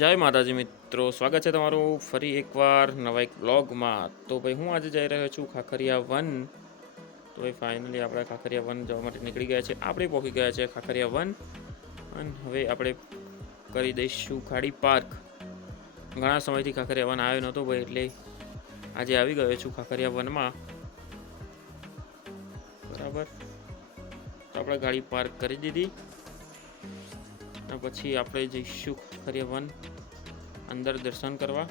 જય માતાજી મિત્રો, સ્વાગત છે તમારું ફરી એકવાર નવા એક બ્લોગમાં તો ભાઈ, હું આજે જઈ રહ્યો છું ખાખરિયા વન. તો ભાઈ ફાઇનલી આપણે ખાખરિયા વન જવા માટે નીકળી ગયા છે. આપણે પહોંચી ગયા છે ખાખરિયા વન. અને હવે આપણે કરી દઈશું ખાડી પાર્ક. ઘણા સમયથી ખાખરિયા વન આવ્યો નહોતો ભાઈ, એટલે આજે આવી ગયો છું ખાખરિયા વનમાં. બરાબર? તો આપણે ગાડી પાર્ક કરી દીધી. અને પછી આપણે જઈશું ખાખરિયા વન અંદર દર્શન કરવા.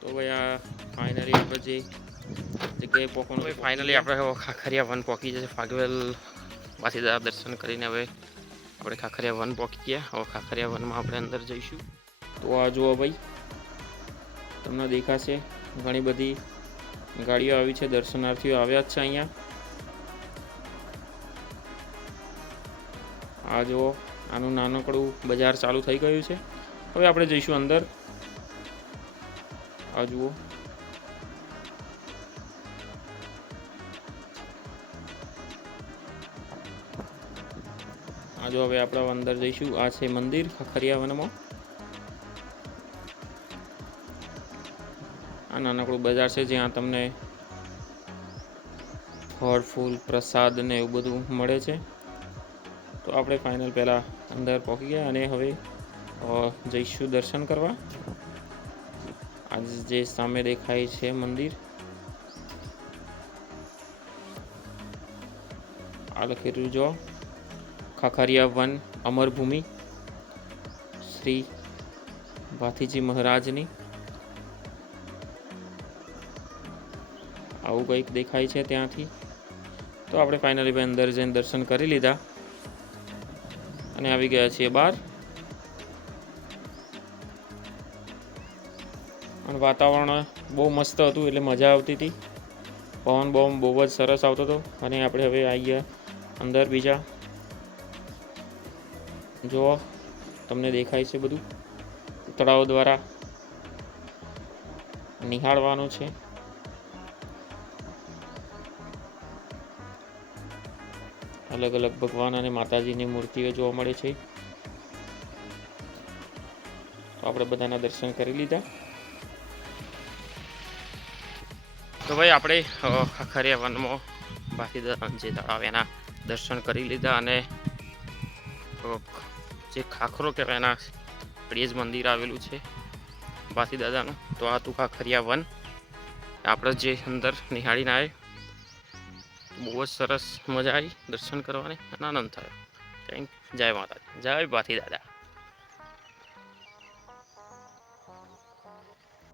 તો ભાઈ આ ફાઇનલી આપણે જે જગ્યાએ પહોંચવાનું ભાઈ ફાઇનલી આપણે ખાખરિયા વન પહોંચી જશે. ફાગવેલ પાછી દર્શન કરીને હવે આપણે ખાખરિયા વન પહોંચી ગયા. હવે ખાખરિયા વનમાં આપણે અંદર જઈશું. તો આ જુઓ ભાઈ તમને દેખાશે ઘણી બધી ગાડીઓ આવી છે દર્શનાર્થીઓ આવ્યા જ છે અહીંયા. આ જુઓ, આનું નાનકડું બજાર ચાલુ થઈ ગયું છે. હવે આપણે જઈશું અંદર. આ જુઓ. આ જો હવે આપણે અંદર જઈશું. આ છે મંદિર ખખરિયા વનમાં આ નાનકડું બજાર છે, જ્યાં તમને ફળ, ફૂલ, પ્રસાદ ને એવું બધું મળે છે. તો આપણે ફાઇનલ પહેલાં અંદર પહોંચી ગયા અને હવે જઈશું દર્શન કરવા. આજ જે સામે દેખાય છે મંદિર. આ લખેલું જો, ખાખરિયા વન અમરભૂમિ, શ્રી ભાથીજી મહારાજની. આવું કંઈક દેખાય છે ત્યાંથી. તો આપણે ફાઇનલી અંદર જઈને દર્શન કરી લીધા. અને આવી ગયા છીએ બહાર. અને વાતાવરણ બહુ મસ્ત હતું એટલે મજા આવતી હતી. પવન બહુ બહુ જ સરસ આવતો હતો. અને આપણે હવે આવી ગયા અંદર બીજા. જુઓ, તમને દેખાય છે બધું. તળાવ દ્વારા નિહાળવાનું છે. અલગ અલગ ભગવાન અને માતાજીની મૂર્તિઓ જોવા મળે છે. તો આપણે બધાના દર્શન કરી લીધા. તો ભાઈ આપણે ખાખરિયા વનમાં બાકી જે તળાવ એના દર્શન કરી લીધા અને જે ખાખરો કહેવાય એના પ્રિય જ મંદિર આવેલું છે ભાતી દાદાનું. તો આ તું ખાખરિયા વન. આપણે જે અંદર નિહાળીને આવે બહુ જ સરસ મજા આવી દર્શન કરવાની અને આનંદ થયો. થેન્ક જય માતાજી. જય ભાથી દાદા.